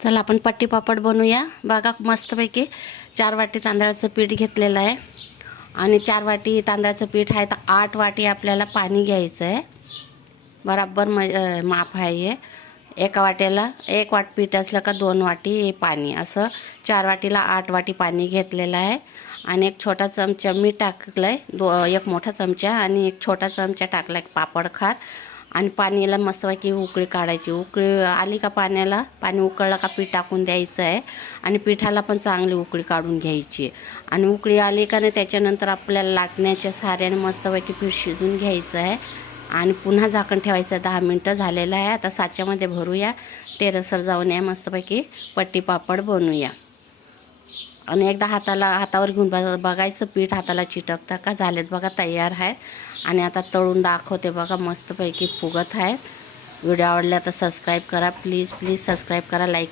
चला आपण पट्टी पापड बनवूया। बघा मस्तपैकी 4 वाटी तांदळाचं पीठ घेतलेलं आहे आणि 4 वाटी तांदळाचं पीठ आहे तर 8 वाटी आपल्याला पाणी घ्यायचं आहे। बराबर माप आहे। एका वाट्याला 1 वाट पीठ असलं का 2 वाटी पाणी, असं 4 वाटीला 8 वाटी पाणी घेतलेलं आहे। आणि एक छोटा चमचा मीठ टाकलंय, एक मोठा चमचा आणि एक छोटा चमचा टाकलाय पापड खार। आणि पाणीला मस्तपैकी उकळी काढायची। उकळी आली का पाण्याला, पाणी उकळलं का पीठ टाकून द्यायचं आहे आणि पिठाला पण चांगली उकळी काढून घ्यायची। आणि उकळी आली का नाही त्याच्यानंतर आपल्याला लाटण्याच्या साऱ्याने मस्तपैकी पीठ शिजून घ्यायचं आहे आणि पुन्हा झाकण ठेवायचं। 10 मिनिटं झालेलं आहे। आता साच्यामध्ये भरूया, टेरेसवर जाऊन या मस्तपैकी पट्टी पापड बनवूया। आणि एकदा हातावर घेऊन बघायचं पीठ हाताला चिटकतं का, झालेत बघा, तयार आहेत। आणि आता तळून दाखवते बघा, मस्तपैकी फुगत आहेत। व्हिडिओ आवडला तर सबस्क्राईब करा, प्लीज सबस्क्राईब करा, लाईक